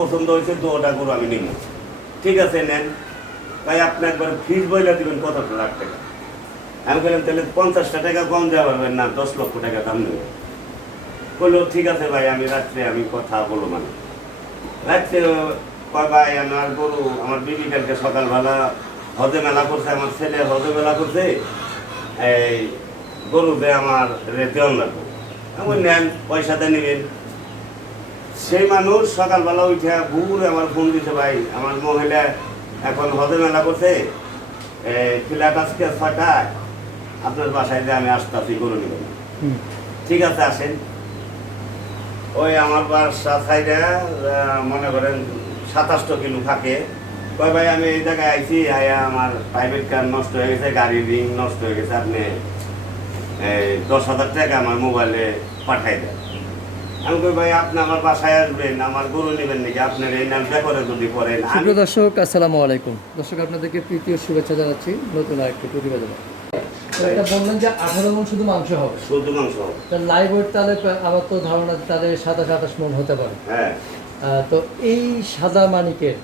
পছন্দ হয়েছে তো ওটা গরু আমি নিব। ঠিক আছে নেন ভাই, আপনি একবার ফিস বইলে দিবেন কত লাখ টাকা। আমি বললাম তাহলে 50টা টাকা কম দেওয়া পারবেন না, 10 লক্ষ টাকা দাম নেবে। বললো ঠিক আছে ভাই, আমি রাত্রে আমি কথা বলবো। মানে রাত্রে কয় ভাই আমার গরু, আমার বিবি কালকে সকালবেলা হজে মেলা করছে, আমার ছেলে হজে মেলা করছে, এই গরুতে আমার দেওয়ান লাগবে। আমি নেন, পয়সাতে নেবেন। সেই মানুষ সকালবেলা উঠে ঘুরে আমার ফোন দিছে, ভাই আমার মহিলা এখন হজে মেলা করছে, ফ্ল্যাট আজকে 6টায়, আপনার বাসায় যে আমি আসতেছি গরু নেবেন। ঠিক আছে আসেন। ওই আমার বাসা সাইডে মনে করেন 27 কিলো থাকে। কয় ভাই আমি এই জায়গায় আইছি, আয়া আমার প্রাইভেট কার নষ্ট হয়ে গেছে, গাড়ির রিং নষ্ট হয়ে গেছে, আপনি 10,000 টাকা আমার মোবাইলে পাঠাই দেন। আমি কই ভাই আপনি আমার বাসায় আসবেন, আমার গরু নেবেন নাকি, আপনার এই নাম ব্যাপারে যদি করেন। সুপ্রিয় দর্শক, আসসালামু আলাইকুম। দর্শক, আপনাদেরকে প্রীতীয় শুভেচ্ছা জানাচ্ছি নতুন আরেকটি প্রতিবেদন। তো এটা বললেন যে 18 মণ শুধু মাংস হবে, শুধু মাংস হবে। তার লাইভ ওয়েট তাহলে আমার তো ধারণা তাহলে 27-28 মণ হতে পারে। হ্যাঁ, তো এই সাদা মানিকের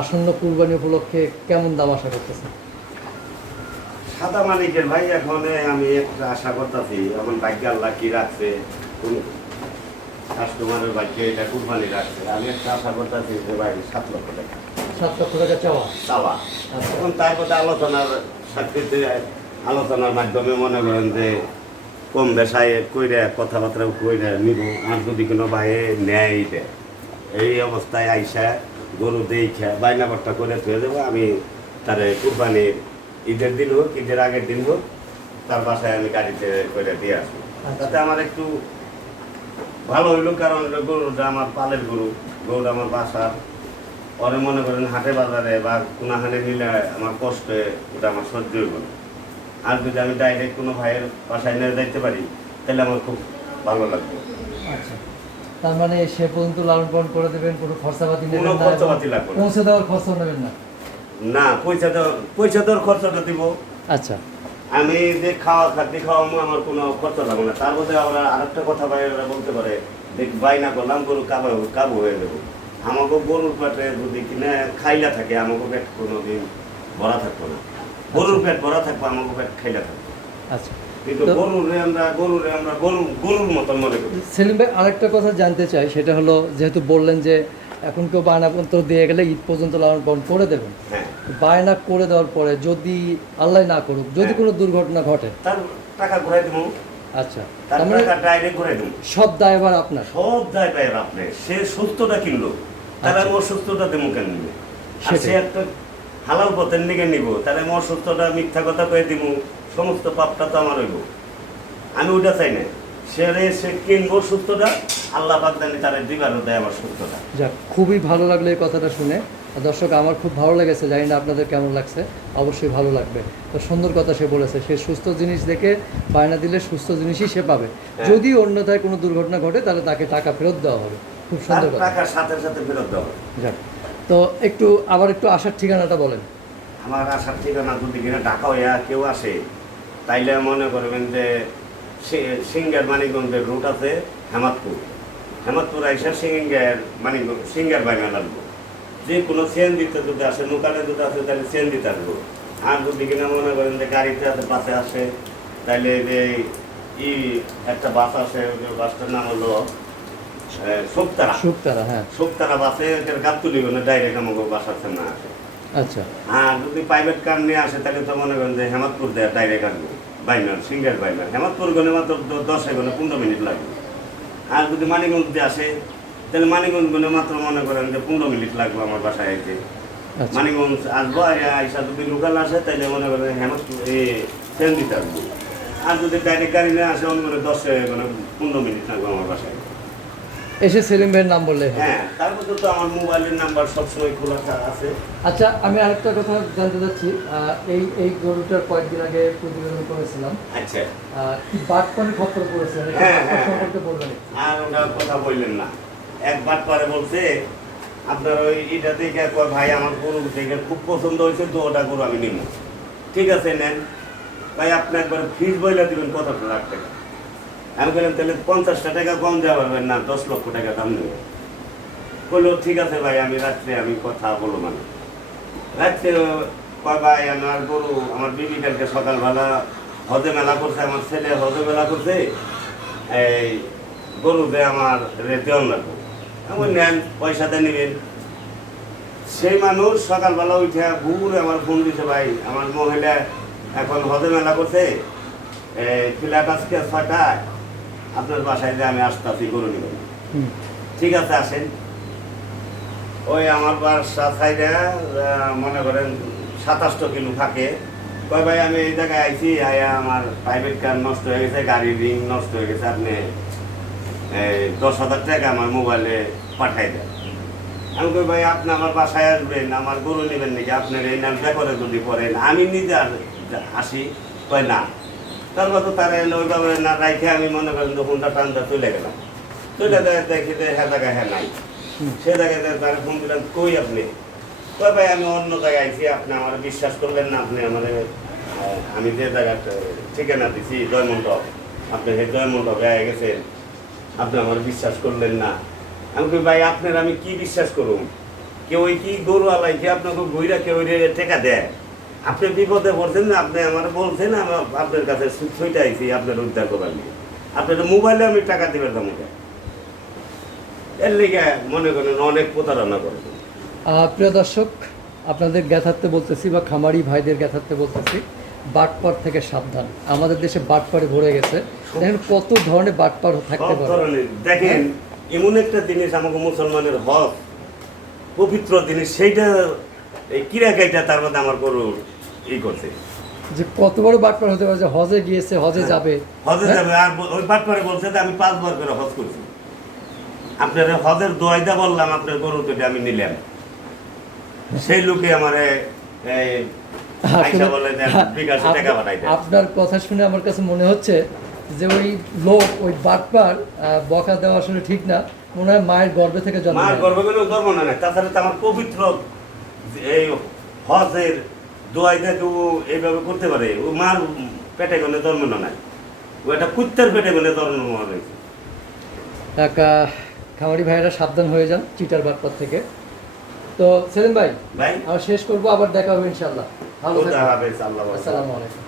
আসন্ন কুরবানি উপলক্ষে কেমন দাম আশা করতেছেন? সাদা মানিকের ভাই এখন আমি একটা আশা করতেছি, এখন ভাগ্য আল্লাহ কি রাখছে, কোন কাস্টমারের ভাগ্যে এটা কুরবানি রাখছে, আমি একটা আশা করতেছি যে ভাই 7 লক্ষ টাকা। 7 লক্ষ টাকা চাওয়া। চাওয়া। এখন তারপরে আলোচনার সাক্ষীতে আলোচনার মাধ্যমে মনে করেন যে কম বেশায় কইরে কথাবার্তা কইরে নিব। আর যদি কোনো ভাইয়ে নেয় দেয়, এই অবস্থায় আইসা গরু দেখে বাইনাবারটা করে থুয়ে দেবো। আমি তার কুরবানির ঈদের দিন হোক, ঈদের আগের দিন হোক, তার বাসায় আমি গাড়িতে করে দিয়ে আসবো। তাতে আমার একটু ভালো হইলো, কারণ গরুটা আমার পালের গরু, গরুটা আমার বাসার। পরে মনে করেন হাটে বাজারে বা কোনাখানে নিলে আমার কষ্টে ওটা আমার সহ্য হইব না। আর যদি আমি ডাইরেক্ট কোনো ভাইয়ের বাসায় নিয়ে যাইতে পারি, তাহলে আমার খুব ভালো লাগবে। আচ্ছা, তার মানে সে পর্যন্ত লালন পালন করে দেবেন, কোনো খরচাপাতি নেবেন কোনো না, খরচাপাতি লাগবে না। পৌঁছে দেওয়ার খরচাও নেবেন না? না, পয়সা দেওয়ার খরচাটা দিব। আচ্ছা, আমি যে খাদ্য খাওয়াবো, আমার কোনো খরচা লাগবে না। তার মধ্যে আমরা আরেকটা কথা ভাইয়েরা বলতে পারে, দেখ বাইনা করলাম গরু কাবু হয়ে যাবো। আমাকে গরুর পেটে যদি কিনে খাইলা থাকে, আমাকে পেট কোনোদিন ভরা থাকবো না। গরুর পেট ভরা থাকবো, আমাকে পেট খাইলা থাকবো। আচ্ছা। কিন্তু গরুরে আমরা গরুর মতন মনে করি। সেলিম ভাই, আরেকটা কথা জানতে চাই, সেটা হলো যেহেতু বললেন যে এখন কেউ বায়নাপত্র দিয়ে গেলে ঈদ পর্যন্ত লালন পালন করে দেবেন, হ্যাঁ, বায়না করে দেওয়ার পরে যদি আল্লাহ না করুক, যদি কোনো দুর্ঘটনা ঘটে, তার টাকা ঘুরাই দেবো। আচ্ছা, তার তার মানে টাকা ডাইরেক্ট ঘুরাই দেবো। সব দায়ভার আপনার? সব দায় পায় আপনি। সে সুস্থটা কিনলো, তারা আচ্ছা। অসুস্থটা দেবো কেন নিবে? আর সেটাই। সে একটা হালাল পথের দিকে নিব, তাহলে আমি অসুস্থটা মিথ্যা কথা কয়ে দিব, সমস্ত পাপটা তো আমার হইব। আমি ওটা চাই না। সে কিনবো সুস্থটা, আল্লাহ পাক জানি তারা দিবারও দেয় আমার সুস্থটা। যাক, খুবই ভালো লাগলো এই কথাটা শুনে। দর্শক, আমার খুব ভালো লেগেছে, জানি না আপনাদের কেমন লাগছে, অবশ্যই ভালো লাগবে। তো সুন্দর কথা সে বলেছে, সে সুস্থ জিনিস দেখে বায়না দিলে সুস্থ জিনিসই সে পাবে। যদি অন্যথায় কোনো দুর্ঘটনা ঘটে, তাহলে তাকে টাকা ফেরত দেওয়া হবে। খুব সুন্দর কথা। টাকার সাথে সাথে ফেরত দেওয়া হবে। যাক, তো আবার একটু আসার ঠিকানাটা বলেন। আমার আসার ঠিকানা যদি কিনা ঢাকা হইয়া কেউ আসে, তাইলে মনে করবেন যে সিঙ্গার মানিকগঞ্জের রুট আছে হেমাদপুর আইসা সিঙ্গার বাইনা লাগবো। যে কোনো চেন দিতে যদি আসে, লোকালে যদি আসে, তাহলে চেন দিতে আসবো। আর যদি কিনা মনে করেন যে গাড়িতে আছে, বাসে আসে, তাইলে যে একটা বাস আছে, বাসটার নাম হলো শুকতারা। হ্যাঁ, শুকতারা বাসে গাবতুলি ডাইরেক্ট আমাকে বাসার সামনে আসে। আচ্ছা। আর যদি প্রাইভেট কার নিয়ে আসে, তাহলে তো মনে করেন যে হেমাদপুর দেয় ডাইরেক্ট আসবো। সিঙ্গার বাইনার হেমাদপুর গেলে মাত্র 15 মিনিট লাগবে। আর যদি মানিকগঞ্জ দিয়ে আসে, তাহলে মানিকগঞ্জ গেলে মাত্র মনে করেন যে 15 মিনিট লাগবে আমার বাসায় আইতে। মানিকগঞ্জ আসবো, আইসা যদি লোকাল আসে, তাহলে মনে করেন হেমাদপুর ট্রেন দিতে আসবো। আর যদি ডাইরেক্ট গাড়ি নিয়ে আসে, মনে করেন 15 মিনিট লাগবে আমার বাসায় এসে সেলিম ভাইয়ের নাম বললে। হ্যাঁ, তারপর তো আমার মোবাইলের নাম্বার সবসময় খোলা আছে। আচ্ছা, আমি আরেকটা কথা জানতে চাচ্ছি, এই গরুটার কয়েকদিন আগে প্রতিবেদন করেছিলাম। আচ্ছা, কি বাটপানি খপ্পর করেছিলেন, সম্পর্কে বলবেন? আর ওটার কথা বললেন না। একবার পরে বলছে আপনার ওই এটা থেকে ভাই আমার গরু দেখে খুব পছন্দ হয়েছে, তো ওটা গরু আমি নিব। ঠিক আছে নেন ভাই, আপনি একবার ফিস বইলে দিবেন কত লাখ টাকা। আমি বললাম তাহলে 50টা টাকা কম দেওয়া পারবেন না, 10 লক্ষ টাকা দাম নেবে। বললো ঠিক আছে ভাই, আমি রাত্রে আমি কথা বলবো মানে। রাত্রে কয় ভাই আমার গরু, আমার বিবি কালকে সকালবেলা হজে মেলা করছে, আমার ছেলে হজে মেলা করছে, এই গরুতে আমার দেওয়ান লাগবে, আমি নেন পয়সাতে নেবেন। সেই মানুষ সকালবেলা উঠে ঘুরে আমার ফোন দিছে, ভাই আমার মহিলা এখন হজে মেলা করছে, ফ্ল্যাট আজকে 6টায়, আপনার বাসায় যে আমি আসতেছি গরু নেবেন। হুম। ঠিক আছে আসেন। ওই আমার বাসা সাইডে মনে করেন 27 কিলো থাকে। কয় ভাই আমি এই জায়গায় আইছি, আয়া আমার প্রাইভেট কার নষ্ট হয়ে গেছে, গাড়ির রিং নষ্ট হয়ে গেছে, আপনি 10,000 টাকা আমার মোবাইলে পাঠাই দেন। আমি কই ভাই আপনি আমার বাসায় আসবেন, আমার গরু নেবেন নাকি, আপনার এই নাম ব্যাপারে যদি করেন আমি নিজে আসি। কয় না। তারপর তো তারা ওইভাবে না রাইখে আমি মনে করেন হুন্ডা টান্ডা চলে গেলাম। চলে যায় দেখি যে হ্যাঁ জায়গায় হ্যাঁ নাই। সে জায়গায় তারা ফোন দিলেন, কই আপনি? কয় ভাই আমি অন্য জায়গায় আইছি, আপনি আমার বিশ্বাস করলেন না, আপনি আমার আমি যে জায়গাটা ঠিকানা দিছি জয়মন্ডপ, আপনি সেই জয়মন্ডপে গেছেন, আপনি আমার বিশ্বাস করলেন না। আমি কই ভাই আপনার আমি কি বিশ্বাস করুন? কেউ কি গরু আলাইকে আপনাকে ঘুরা কেউ টেকা দেয়? আপনি বিপদে পড়ছেন না, আপনি আমার বলছেন, আমি আপনার কাছে ছুটে আইছি আপনার উদ্ধার করার নিয়ে। আপনার মোবাইলে আমি টাকা দিবেন আমাকে, এর লিগে মনে করেন অনেক প্রতারণা করেছেন। প্রিয় দর্শক, আপনাদের জ্ঞাতার্থে বলতেছি বা খামারি ভাইদের জ্ঞাতার্থে বলতেছি, বাটপার থেকে সাবধান। আমাদের দেশে বাটপারে ভরে গেছে, দেখেন কত ধরনের বাটপার থাকতে সব পারে। ধরনের দেখেন, এমন একটা জিনিস আমাকে মুসলমানের হক, পবিত্র জিনিস, সেইটা এই কিরাকাইটা তার মধ্যে আমার গরু ই করছে, যে কত বড় বাটপার হতে পারে যে হজে গিয়েছে, হজে যাবে, হজে হ্যাঁ? যাবে। আর ওই বাটপারে বলছে যে আমি 5 বার করে হজ করছি। আপনার হজের দোয়াইদা বললাম, আপনার গরু তো আমি নিলাম, সেই লোকে আমারে আইসা বলে যে বিকাশে টাকা পাঠাই দেয়। আপনার কথা শুনে আমার কাছে মনে হচ্ছে যে ওই লোক, ওই বাটপার বকা দেওয়া আসলে ঠিক না, মনে হয় মায়ের গর্ভে থেকে জন্ম মার নেয়। গর্বে গেলেও ধর্ম না নাই। তাছাড়া তো আমার পবিত্র এই হজের দোয়াইদা কেউ এইভাবে করতে পারে? ও মার পেটে গেলে ধর্ম না নাই, ও একটা কুত্তার পেটে গেলে ধর্ম হয়েছে। খামারি ভাইয়েরা সাবধান হয়ে যান চিটার বাটপার থেকে। তো সেলিম ভাই, ভাই আমরা শেষ করবো, আবার দেখা হবে ইনশাল্লাহ। ভালো খোদা থাকবেন। হাফেজ, আল্লাহ হাফেজ। আসসালামু আলাইকুম।